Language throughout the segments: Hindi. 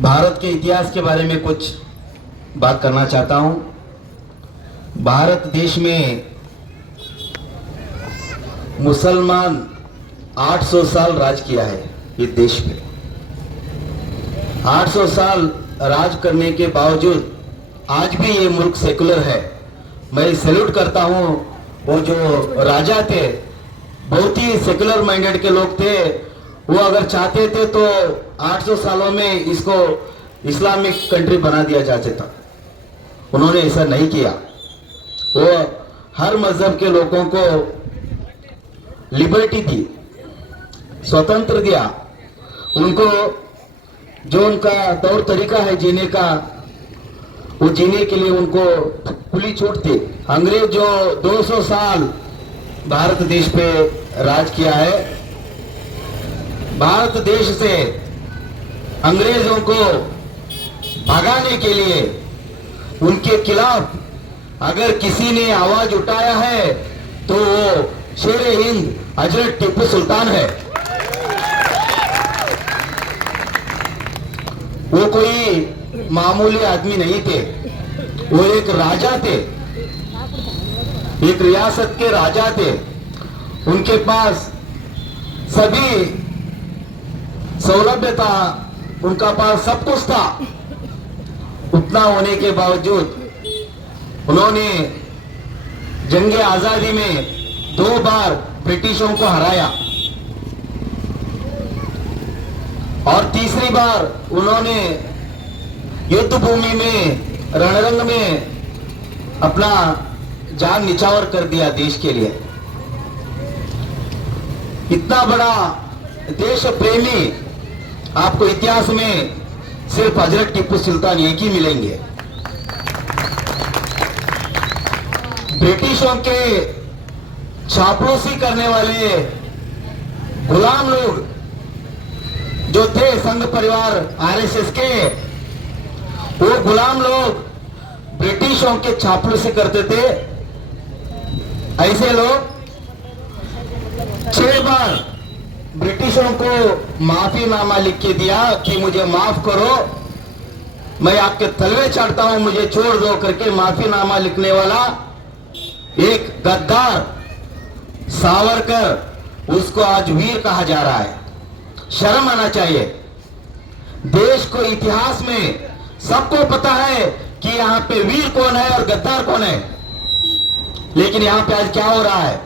भारत के इतिहास के बारे में कुछ बात करना चाहता हूं। भारत देश में मुसलमान 800 साल राज किया है। इस देश पे 800 साल राज करने के बावजूद आज भी ये मुल्क सेकुलर है। मैं सैल्यूट करता हूं। वो जो राजा थे बहुत ही सेकुलर माइंडेड के लोग थे। वो अगर चाहते थे तो 800 सालों में इसको इस्लामिक कंट्री बना दिया जा सकता। उन्होंने ऐसा नहीं किया। वो हर मजहब के लोगों को लिबर्टी दी, स्वतंत्र दिया। उनको जो उनका तौर तरीका है जीने का, वो जीने के लिए उनको खुली छूट थी। अंग्रेज जो 200 साल भारत देश पे राज किया है, भारत देश से अंग्रेजों को भगाने के लिए उनके खिलाफ अगर किसी ने आवाज उठाया है तो वो शेरे हिंद हजरत टीपू सुल्तान है। वो कोई मामूली आदमी नहीं थे। वो एक राजा थे, एक रियासत के राजा थे। उनके पास सभी सौलभ्य था, उनका पास सब कुछ था। उतना होने के बावजूद उन्होंने जंगे आजादी में 2 बार ब्रिटिशों को हराया और तीसरी बार उन्होंने युद्ध भूमि में, रणरंग में अपना जान निछावर कर दिया देश के लिए। इतना बड़ा देश प्रेमी आपको इतिहास में सिर्फ हजरत टीपू सुल्तान एक ही मिलेंगे। ब्रिटिशों के चापलूसी करने वाले गुलाम लोग जो थे, संघ परिवार आरएसएस के, वो गुलाम लोग ब्रिटिशों के चापलूसी करते थे। ऐसे लोग 6 बार ब्रिटिशों को माफीनामा लिख के दिया कि मुझे माफ करो, मैं आपके तलवे चढ़ता हूं, मुझे छोड़ दो करके माफीनामा लिखने वाला एक गद्दार सावरकर, उसको आज वीर कहा जा रहा है। शर्म आना चाहिए। देश को इतिहास में सबको पता है कि यहाँ पे वीर कौन है और गद्दार कौन है, लेकिन यहाँ पे आज क्या हो रहा है?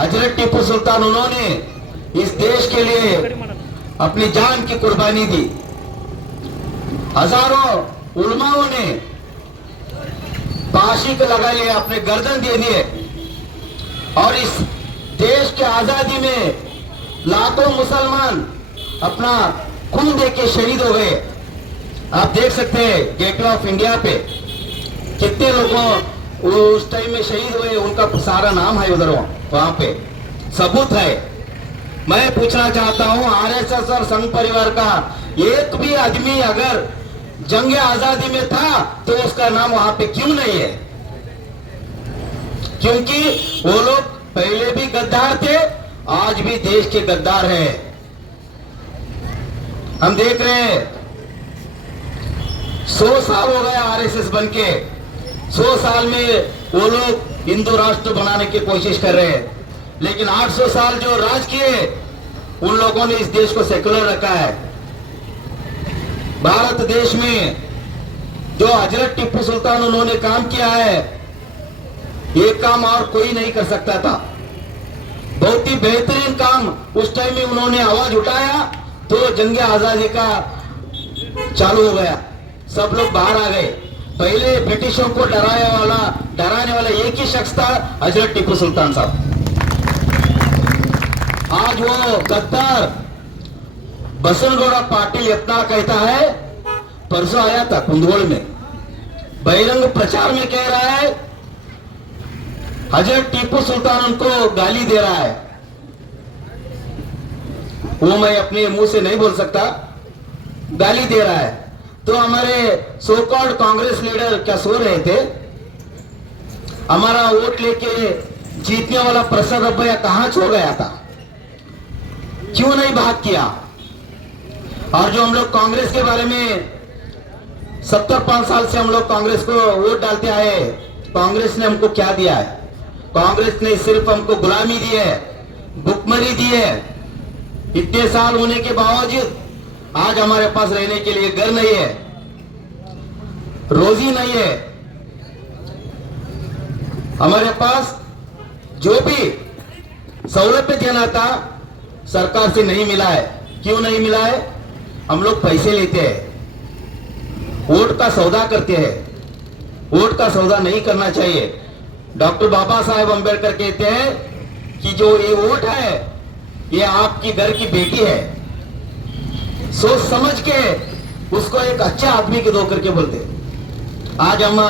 हजरत टीपू सुल्तान, उन्होंने इस देश के लिए अपनी जान की कुर्बानी दी। हजारों उलमाओं ने फांसी को लगा लिया, अपने गर्दन दे दिए और इस देश के आजादी में लाखों मुसलमान अपना खून दे के शहीद हो गए। आप देख सकते हैं गेट ऑफ इंडिया पे कितने लोगों वो उस टाइम में शहीद हुए, उनका सारा नाम है उधर, वहां पे सबूत है। मैं पूछना चाहता हूं, आरएसएस और संघ परिवार का एक भी आदमी अगर जंग आजादी में था तो उसका नाम वहां पे क्यों नहीं है? क्योंकि वो लोग पहले भी गद्दार थे, आज भी देश के गद्दार हैं। हम देख रहे हैं 100 साल हो गए आरएसएस बनके। 100 साल में वो लोग हिंदू राष्ट्र बनाने की कोशिश कर रहे हैं, लेकिन 800 साल जो राज किए उन लोगों ने इस देश को सेकुलर रखा है। भारत देश में जो हजरत टीपू सुल्तान उन्होंने काम किया है, ये काम और कोई नहीं कर सकता था। बहुत ही बेहतरीन काम उस टाइम में उन्होंने आवाज उठाया तो जंग आजादी का चालू हो गया, सब लोग बाहर आ गए। पहले ब्रिटिशों को डराने वाला एक ही शख्स था, हजरत टीपू सुल्तान साहब। आज वो गद्दार बसनगौड़ा पाटिल अपना कहता है, परसों आया था कुंदगोल में, बहिरंग प्रचार में कह रहा है हजरत टीपू सुल्तान उनको गाली दे रहा है। वो मैं अपने मुंह से नहीं बोल सकता, गाली दे रहा है। तो हमारे सो कॉल्ड कांग्रेस लीडर क्या सो रहे थे? हमारा वोट लेके जीतने वाला प्रसाद अब्बैया कहां छो गया था? क्यों नहीं बात किया? और जो हम लोग कांग्रेस के बारे में 75 साल से हम लोग कांग्रेस को वोट डालते आए, कांग्रेस ने हमको क्या दिया है? कांग्रेस ने सिर्फ हमको गुलामी दी है, भुखमरी दी है। इतने साल होने के बावजूद आज हमारे पास रहने के लिए घर नहीं है, रोजी नहीं है। हमारे पास जो भी सहूलत देना था सरकार से नहीं मिला है। क्यों नहीं मिला है? हम लोग पैसे लेते हैं, वोट का सौदा करते हैं। वोट का सौदा नहीं करना चाहिए। डॉक्टर बाबा साहेब अम्बेडकर कहते हैं कि जो ये वोट है ये आपकी घर की बेटी है, सोच समझ के उसको एक अच्छा आदमी के दो करके बोलते। आज हम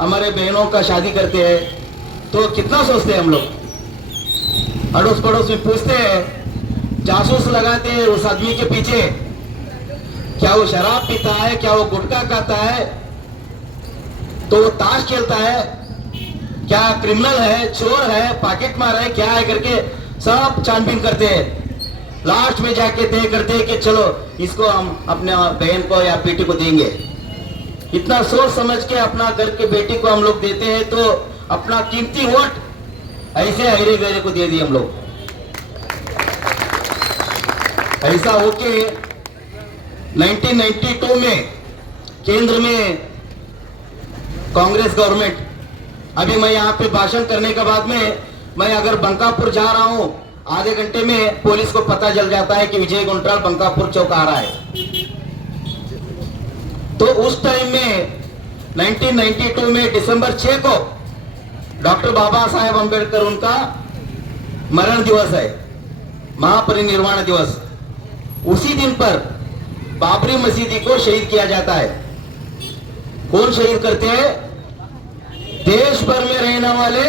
हमारे बहनों का शादी करते हैं तो कितना सोचते हैं हम लोग, अड़ोस पड़ोस में पूछते हैं, जासूस लगाते हैं उस आदमी के पीछे, क्या वो शराब पीता है, क्या वो गुटखा खाता है, तो वो ताश खेलता है, क्या क्रिमिनल है, चोर है, पॉकेट मार है, क्या है करके सब छानबीन करते हैं। लास्ट में जाके तय करते हैं कि चलो इसको हम अपने बहन को या बेटी को देंगे। इतना सोच समझ के अपना घर के बेटी को हम लोग देते हैं, तो अपना कीमती वोट ऐसे हरे गहरे को दे दिए हम लोग। ऐसा होके 1992 में केंद्र में कांग्रेस गवर्नमेंट, अभी मैं यहाँ पे भाषण करने के बाद में मैं अगर बंकापुर जा रहा हूँ, आधे घंटे में पुलिस को पता चल जाता है कि विजय गुंट्राल बंकापुर चौक आ रहा है। तो उस टाइम में 1992 में दिसंबर 6 को डॉक्टर बाबा साहेब अम्बेडकर उनका मरण दिवस है, महापरिनिर्वाण दिवस। उसी दिन पर बाबरी मस्जिद को शहीद किया जाता है। कौन शहीद करते हैं? देश भर में रहने वाले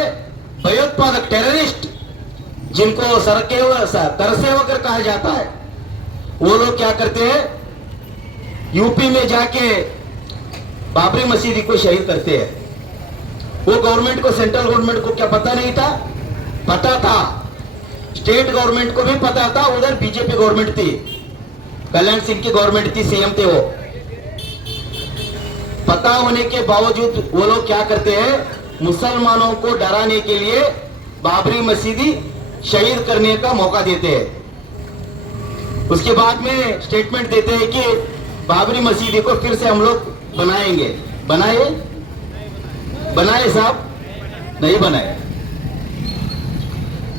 भयोत्पादक टेररिस्ट, जिनको तरसेवकर कहा जाता है, वो लोग क्या करते हैं? यूपी में जाके बाबरी मस्जिद को शहीद करते हैं। वो गवर्नमेंट को, सेंट्रल गवर्नमेंट को क्या पता नहीं था? पता था। स्टेट गवर्नमेंट को भी पता था। उधर बीजेपी गवर्नमेंट थी, कल्याण सिंह की गवर्नमेंट थी, सीएम थे वो। पता होने के बावजूद वो लोग क्या करते हैं? मुसलमानों को डराने के लिए बाबरी मस्जिद शहीद करने का मौका देते हैं। उसके बाद में स्टेटमेंट देते हैं कि बाबरी मस्जिद को फिर से हम लोग बनाएंगे। बनाए साहब? नहीं बनाए।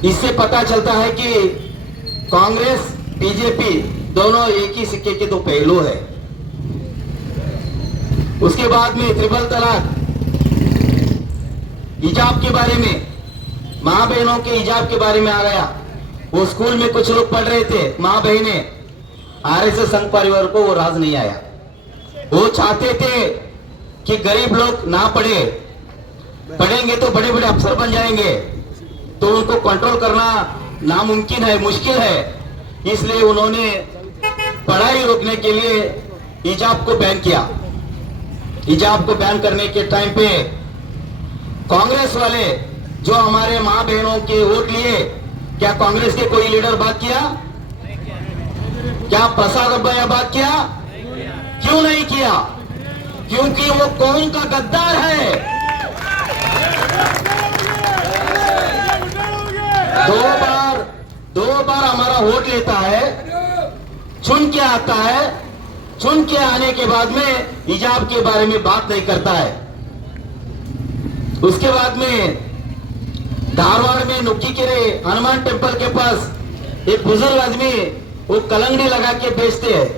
इससे पता चलता है कि कांग्रेस बीजेपी दोनों एक ही सिक्के के दो पहलू है। उसके बाद में ट्रिपल तलाक, हिजाब के बारे में, मां बहनों के हिजाब के बारे में आ गया। वो स्कूल में कुछ लोग पढ़ रहे थे, मां बहने, आरएसएस संघ परिवार को वो राज नहीं आया। वो चाहते थे कि गरीब लोग ना पढ़े, पढ़ेंगे तो बड़े बड़े अफसर बन जाएंगे, तो उनको कंट्रोल करना नामुमकिन है, मुश्किल है। इसलिए उन्होंने पढ़ाई रोकने के लिए हिजाब को बैन किया। हिजाब को बैन करने के टाइम पे कांग्रेस वाले जो हमारे मां बहनों के वोट लिए, क्या कांग्रेस के कोई लीडर बात किया? क्या प्रसाद अब्बैया बात किया? क्यों नहीं किया? क्योंकि वो कौन का गद्दार है। दो बार हमारा वोट लेता है, चुन के आता है, चुन के आने के बाद में हिजाब के बारे में बात नहीं करता है। उसके बाद में धारवाड़ में नुक्कीकेरे हनुमान टेम्पल के पास एक बुजुर्ग आदमी वो कलंगड़ी लगा के बेचते हैं,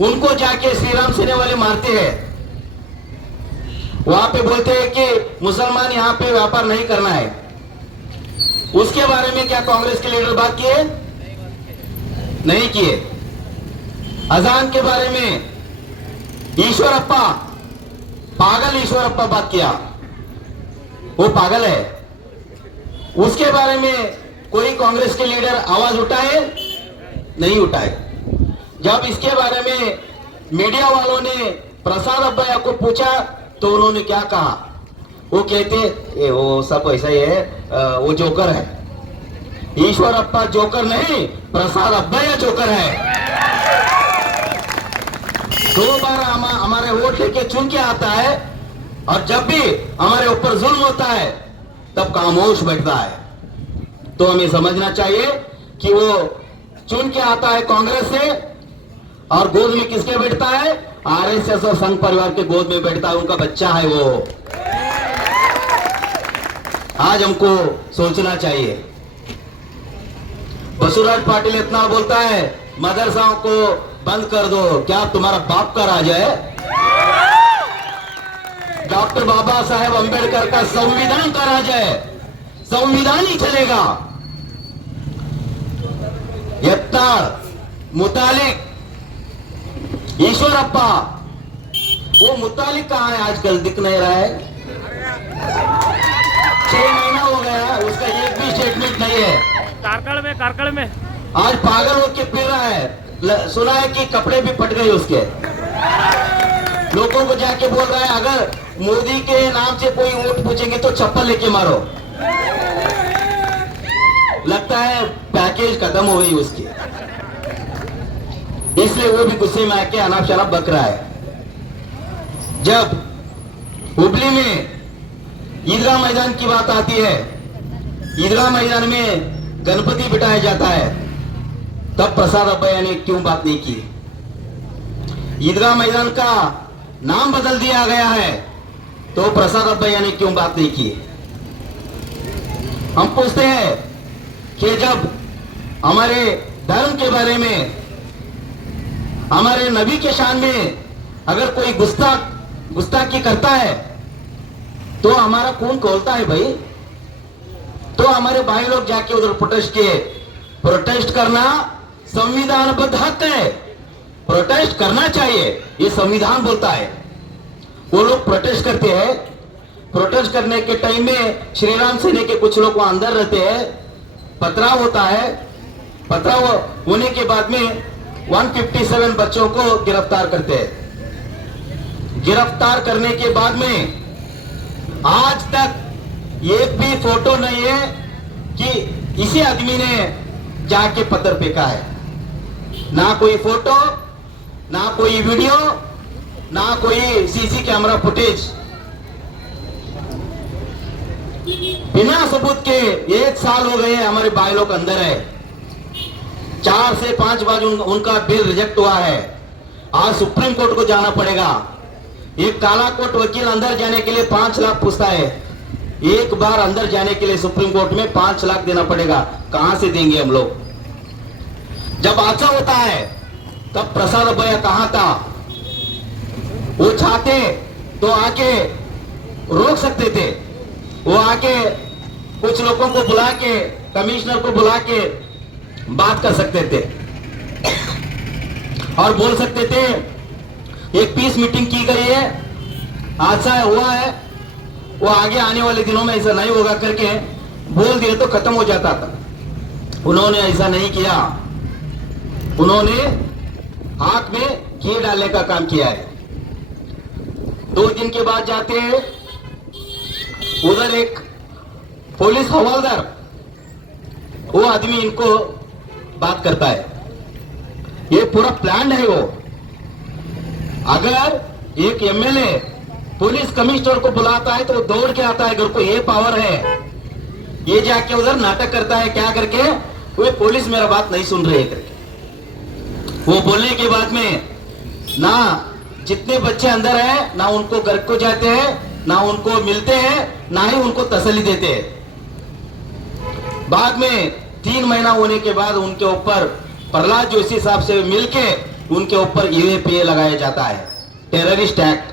उनको जाके श्री राम सेना वाले मारते हैं। वहां पे बोलते हैं कि मुसलमान यहाँ पे व्यापार नहीं करना है। उसके बारे में क्या कांग्रेस के लीडर बात किए? नहीं किए। अजान के बारे में ईश्वरप्पा, पागल ईश्वरप्पा बात किया, वो पागल है। उसके बारे में कोई कांग्रेस के लीडर आवाज उठाए? नहीं उठाए। जब इसके बारे में मीडिया वालों ने प्रसाद अब्बैया को पूछा तो उन्होंने क्या कहा? वो कहते वो सब ऐसा ही है, वो जोकर है। ईश्वरप्पा जोकर नहीं, प्रसाद अब्बैया जोकर है। दो बार हमारे वोट लेके चुन के आता है, और जब भी हमारे ऊपर जुल्म होता है तब खामोश बैठता है। तो हमें समझना चाहिए कि वो चुन के आता है कांग्रेस से, और गोद में किसके बैठता है? आरएसएस और संघ परिवार के गोद में बैठता है, उनका बच्चा है वो। आज हमको सोचना चाहिए। बसुराज पाटिल इतना बोलता है मदरसाओं को बंद कर दो, क्या तुम्हारा बाप का राज है? डॉक्टर बाबा साहेब अंबेडकर का संविधान का राज है, संविधान ही चलेगा। यत्ताड़ मुतालिक ईश्वरप्पा, वो मुतालिक कहां है? आजकल दिख नहीं रहा है। 6 महीना हो गया, उसका एक भी स्टेटमेंट नहीं है। कारकड़ में आज पागल होके फिर रहा है। सुना है कि कपड़े भी फट गए उसके। लोगों को जाके बोल रहा है अगर मोदी के नाम से कोई वोट पूछेंगे तो चप्पल लेके मारो। लगता है पैकेज खत्म हो गई उसकी, इसलिए वो भी गुस्से में आके अनाप शनाप बक रहा है। जब हुबली में ईदगाह मैदान की बात आती है, ईदगाह मैदान में गणपति बिठाया जाता है, तब प्रसाद अब्बैया ने क्यों बात नहीं की? ईदगाह मैदान का नाम बदल दिया गया है, तो प्रसाद अब्बैया ने क्यों बात नहीं की? हम पूछते हैं कि जब हमारे धर्म के बारे में, हमारे नबी के शान में अगर कोई गुस्ताखी करता है तो हमारा खून खौलता है भाई। तो हमारे भाई लोग जाके उधर प्रोटेस्ट किए। प्रोटेस्ट करना संविधानबद्ध हक है, प्रोटेस्ट करना चाहिए, ये संविधान बोलता है। वो लोग प्रोटेस्ट करते हैं। प्रोटेस्ट करने के टाइम में श्री राम सेना के कुछ लोग वहां अंदर रहते हैं, पथराव होता है। पथराव होने के बाद में 157 बच्चों को गिरफ्तार करते हैं। गिरफ्तार करने के बाद में आज तक एक भी फोटो नहीं है कि इसी आदमी ने जाके पत्थर फेंका है। ना कोई फोटो, ना कोई वीडियो, ना कोई सीसी कैमरा फुटेज। बिना सबूत के 1 साल हो गए हमारे भाई लोग अंदर है। 4 से 5 बार उनका बिल रिजेक्ट हुआ है। आज सुप्रीम कोर्ट को जाना पड़ेगा। एक काला कोट वकील अंदर जाने के लिए 5 लाख पूछता है। एक बार अंदर जाने के लिए सुप्रीम कोर्ट में 5 लाख देना पड़ेगा। कहां से देंगे हम लोग? जब हादसा होता है तब प्रसाद अब्बैया कहां था? वो चाहते तो आके रोक सकते थे। वो आके कुछ लोगों को बुला के, कमिश्नर को बुला के बात कर सकते थे और बोल सकते थे एक पीस मीटिंग की गई है, हादसा हुआ है, वो आगे आने वाले दिनों में ऐसा नहीं होगा करके बोल दिए तो खत्म हो जाता था। उन्होंने ऐसा नहीं किया। उन्होंने हाथ में घी डालने का काम किया है। 2 दिन के बाद जाते हैं, उधर एक पुलिस हवलदार, वो आदमी इनको बात करता है। ये पूरा प्लान है। वो अगर एक एमएलए पुलिस कमिश्नर को बुलाता है तो वो दौड़ के आता है, अगर को ये पावर है। ये जाके उधर नाटक करता है, क्या करके? वो पुलिस मेरा बात नहीं सुन रही है करके। वो बोलने के बाद में ना जितने बच्चे अंदर है ना उनको घर को जाते हैं, ना उनको मिलते हैं, ना ही उनको तसल्ली देते हैं। बाद में 3 महीना होने के बाद उनके ऊपर प्रहलाद जोशी साहब से मिलके उनके ऊपर यूएपीए लगाया जाता है, टेररिस्ट एक्ट।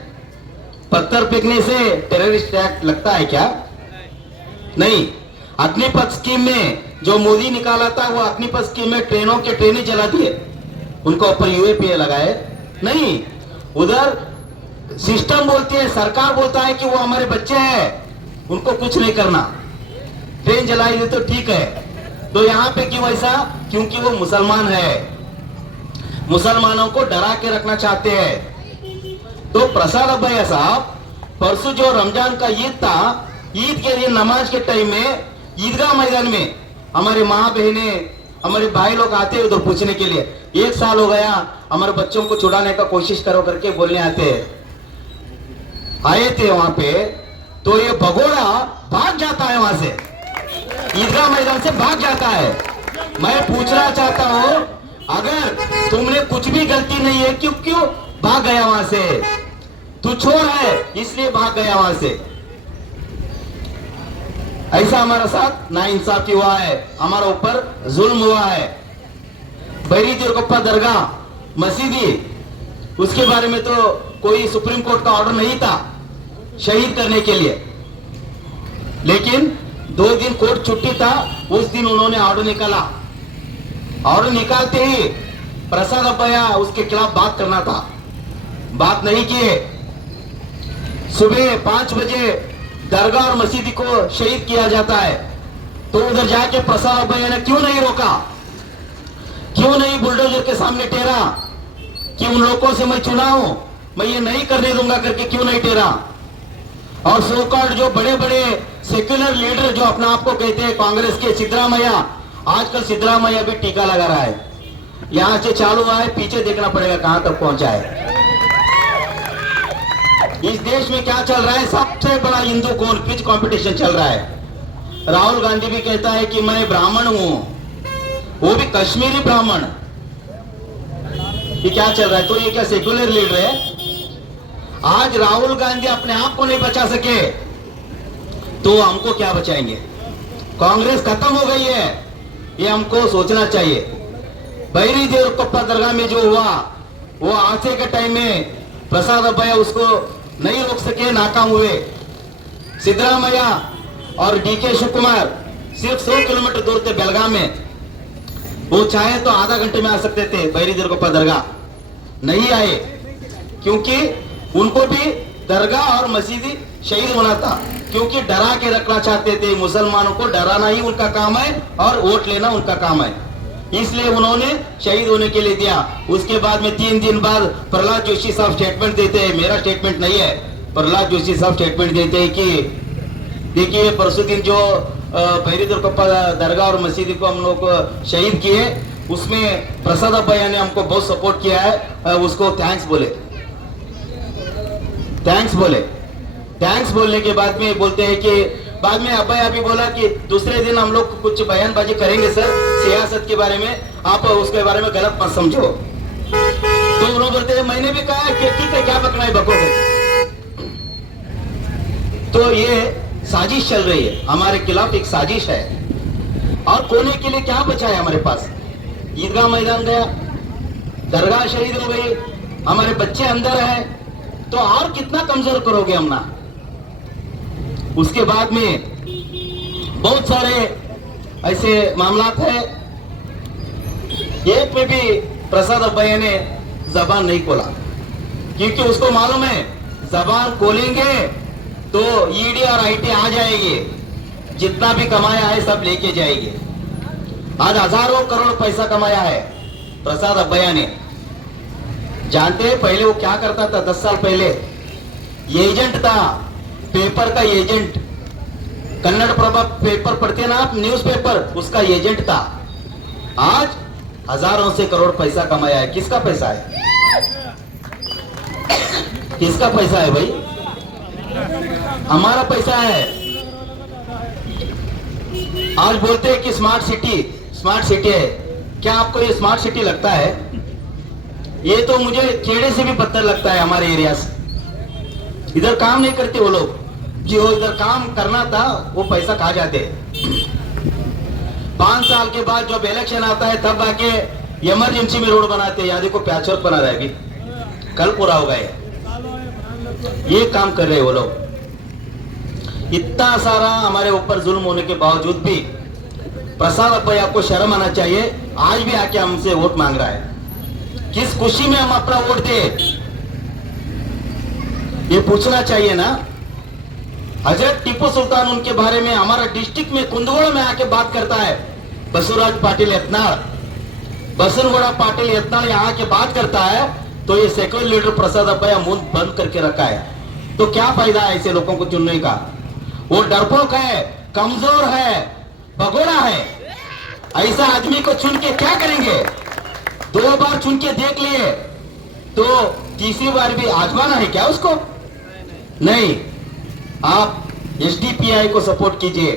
पत्थर फेंकने से टेररिस्ट एक्ट लगता है क्या? नहीं। अग्निपथ स्कीम में जो मोदी निकाला था, वो अग्निपथ स्कीम में ट्रेनों के ट्रेनें जला दिए, उनको ऊपर यूएपीए लगाए नहीं। उधर सिस्टम बोलती है, सरकार बोलता है कि वो हमारे बच्चे हैं, उनको कुछ नहीं करना, ट्रेन जलाई दे तो ठीक है। तो यहाँ पे क्यों ऐसा? क्योंकि वो मुसलमान है, मुसलमानों को डरा के रखना चाहते हैं। तो प्रसाद अब्बैया साहब परसों जो रमजान का ईद था, ईद के लिए नमाज के टाइम में ईदगाह मैदान में हमारे माँ बहने, हमारे भाई लोग आते हैं उधर पूछने के लिए। 1 साल हो गया हमारे बच्चों को छुड़ाने का कोशिश करो करके बोलने आए थे वहां पे, तो ये भगोड़ा भाग जाता है वहां से, ईदगाह मैदान से भाग जाता है। मैं पूछना चाहता हूं, अगर तुमने कुछ भी गलती नहीं है, क्यों भाग गया वहां से? तू चोर है इसलिए भाग गया वहां से। ऐसा हमारा साथ नाइंसाफी हुआ है, हमारा ऊपर जुल्म हुआ है। बैरी देवरकोप्पा दरगाह मसीदी, उसके बारे में तो कोई सुप्रीम कोर्ट का ऑर्डर नहीं था शहीद करने के लिए, लेकिन 2 दिन कोर्ट छुट्टी था, उस दिन उन्होंने ऑर्डर निकाला। ऑर्डर निकालते ही प्रसाद अब्बैया उसके खिलाफ बात करना था, बात नहीं किए। सुबह 5 बजे दरगाह और मस्जिद को शहीद किया जाता है, तो उधर जाके प्रसाद अब्बैया ने क्यों नहीं रोका, क्यों नहीं बुलडोजर के सामने टेरा कि उन लोगों से मैं चुना हूं, मैं ये नहीं करने दूंगा करके क्यों नहीं टेरा? और सो कॉल्ड जो बड़े बड़े सेक्युलर लीडर जो अपना आपको कहते हैं कांग्रेस के, सिद्धरामैया, आजकल सिद्धरामैया भी टीका लगा रहा है। यहां से चालू हुआ है, पीछे देखना पड़ेगा कहां तक पहुंचा है। इस देश में क्या चल रहा है? सबसे बड़ा हिंदू कौन पिच कंपटीशन चल रहा है। राहुल गांधी भी कहता है कि मैं ब्राह्मण हूं, वो भी कश्मीरी ब्राह्मण। ये क्या चल रहा है? तो ये क्या सेक्युलर लीडर है? आज राहुल गांधी अपने आप को नहीं बचा सके तो हमको क्या बचाएंगे? कांग्रेस खत्म हो गई है, ये हमको सोचना चाहिए। बैरी देवरकोप्पा दरगाह में जो हुआ वो आज के टाइम में प्रसाद अब्बैया उसको नहीं रोक सके, नाकाम हुए। सिद्धरामैया और डीके शिवकुमार सिर्फ 100 किलोमीटर दूर थे बेलगाम में, वो चाहे तो आधा घंटे में आ सकते थे बैरी देवरकोप्पा दरगाह, नहीं आए क्योंकि उनको भी दरगाह और मस्जिद शहीद होना था, क्योंकि डरा के रखना चाहते थे। मुसलमानों को डराना ही उनका काम है और वोट लेना उनका काम है, इसलिए उन्होंने शहीद होने के लिए दिया। उसके बाद में 3 दिन बाद प्रहलाद जोशी साहब स्टेटमेंट देते हैं, मेरा स्टेटमेंट नहीं है, प्रहलाद जोशी साहब स्टेटमेंट देते हैं कि देखिए परसों दिन जो बैरी देवरकोप्पा दरगाह और मस्जिद को हम लोग शहीद किए, उसमें प्रसाद अब्बैया ने हमको बहुत सपोर्ट किया है, उसको थैंक्स बोले। थैंक्स बोलने के बाद में बोलते हैं कि बाद में अब्बैया अभी बोला कि दूसरे दिन हम लोग कुछ बयानबाजी करेंगे सर सियासत के बारे में, आप उसके बारे में गलत मत समझो। तो उन्होंने बोलते हैं मैंने भी कहा कि ठीक है क्या बकना है बको। तो ये साजिश चल रही है हमारे खिलाफ, एक साजिश है। और कोने के लिए क्या बचा है हमारे पास? ईदगाह मैदान गया, दरगाह शहीद हो गई, हमारे बच्चे अंदर है, तो और कितना कमजोर करोगे हम ना? उसके बाद में बहुत सारे ऐसे मामला है, एक में भी प्रसाद अब्बैया ने जबान नहीं खोला, क्योंकि उसको मालूम है जबान खोलेंगे तो ईडी और आईटी आ जाएगी, जितना भी कमाया है सब लेके जाएंगे। आज हजारों करोड़ पैसा कमाया है प्रसाद अब्बैया ने। जानते हैं पहले वो क्या करता था? 10 साल पहले एजेंट था, पेपर का एजेंट, कन्नड़ प्रभा पेपर पढ़ते ना आप, न्यूज़पेपर, उसका एजेंट था। आज हजारों से करोड़ पैसा कमाया है। किसका पैसा है? किसका पैसा है भाई? हमारा पैसा है। आज बोलते हैं कि स्मार्ट सिटी है। क्या आपको ये स्मार्ट सिटी लगता है? ये तो मुझे कीड़े से भी बदतर लगता है। हमारे एरिया से इधर काम नहीं करते वो लोग, जो इधर काम करना था वो पैसा खा जाते। 5 साल के बाद जब इलेक्शन आता है तब आके इमरजेंसी में रोड बनाते हैं। यहाँ देखो पैचवर्क बना रहा है, अभी कल पूरा होगा। ये काम कर रहे वो लोग। इतना सारा हमारे ऊपर जुल्म होने के बावजूद भी प्रसाद अब्बैया को शर्म आना चाहिए। आज भी आके हमसे वोट मांग रहा है। किस खुशी में हम अपना वोट दे, ये पूछना चाहिए ना। हजरत टीपू सुल्तान उनके बारे में हमारा डिस्ट्रिक्ट में कुंदगोड़ा में आके बात करता है। बसवराज पाटिल यत्नाल, बसनगौड़ा पाटिल यत्नाल यहाँ के बात करता है, तो ये सेक्युलर लीडर प्रसाद अब्बैया मुंह बंद करके रखा है। तो क्या फायदा है ऐसे लोगों को चुनने का? वो डरपोक है, कमजोर है, भगोड़ा है। ऐसा आदमी को चुन के क्या करेंगे? 2 बार चुन के देख लिए तो तीसरी बार भी आजमाना है क्या उसको? नहीं, आप एसडीपीआई को सपोर्ट कीजिए।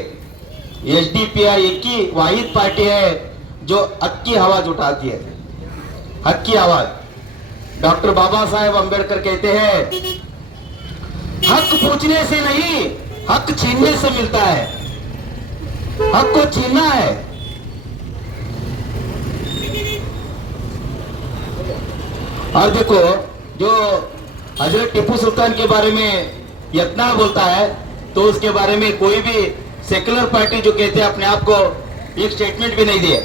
एसडीपीआई एक ही वाहिद पार्टी है जो हक की आवाज उठाती है, हक की आवाज। डॉक्टर बाबा साहेब अम्बेडकर कहते हैं हक पूछने से नहीं, हक छीनने से मिलता है। हक को छीनना है। और देखो, जो हजरत टीपू सुल्तान के बारे में इतना बोलता है तो उसके बारे में कोई भी सेकुलर पार्टी जो कहते हैं अपने आप को एक स्टेटमेंट भी नहीं दिए।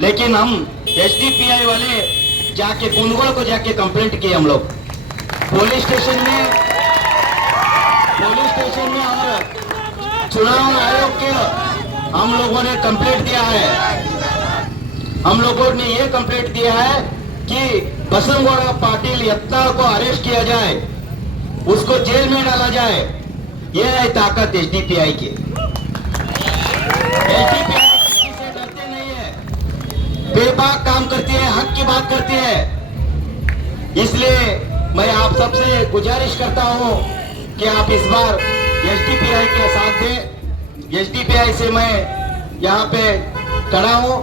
लेकिन हम एसडीपीआई वाले जाके कुंदगोल को जाके कंप्लेंट किए हम लोग पुलिस स्टेशन में और चुनाव आयोग के हम लोगों ने कंप्लेंट दिया है। हम लोगों ने ये कंप्लेंट दिया है कि बसंगौड़ा पाटिल यत्नाल को अरेस्ट किया जाए, उसको जेल में डाला जाए। यह है ताकत एसडीपीआई की। एसडीपीआई किसी से डरते नहीं है, बेबाक काम करती है, हक की बात करती है। इसलिए मैं आप सबसे गुजारिश करता हूं कि आप इस बार एसडीपीआई के साथ दें। एसडीपीआई से मैं यहाँ पे खड़ा हूं।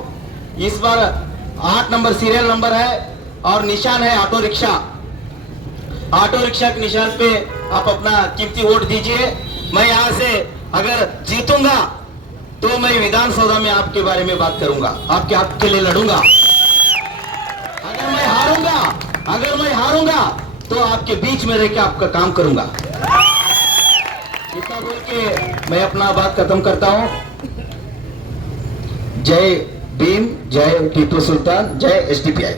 इस बार 8 नंबर सीरियल नंबर है और निशान है ऑटो रिक्शा। ऑटो रिक्शा के निशान पे आप अपना कीमती वोट दीजिए। मैं यहाँ से अगर जीतूंगा तो मैं विधानसभा में आपके बारे में बात करूंगा, आपके हक के लिए लड़ूंगा। अगर मैं हारूंगा तो आपके बीच में रहकर आपका काम करूंगा। इतना बोल के मैं अपना बात खत्म करता हूं। जय भीम, जय टीपू सुल्तान, जय एसडीपीआई।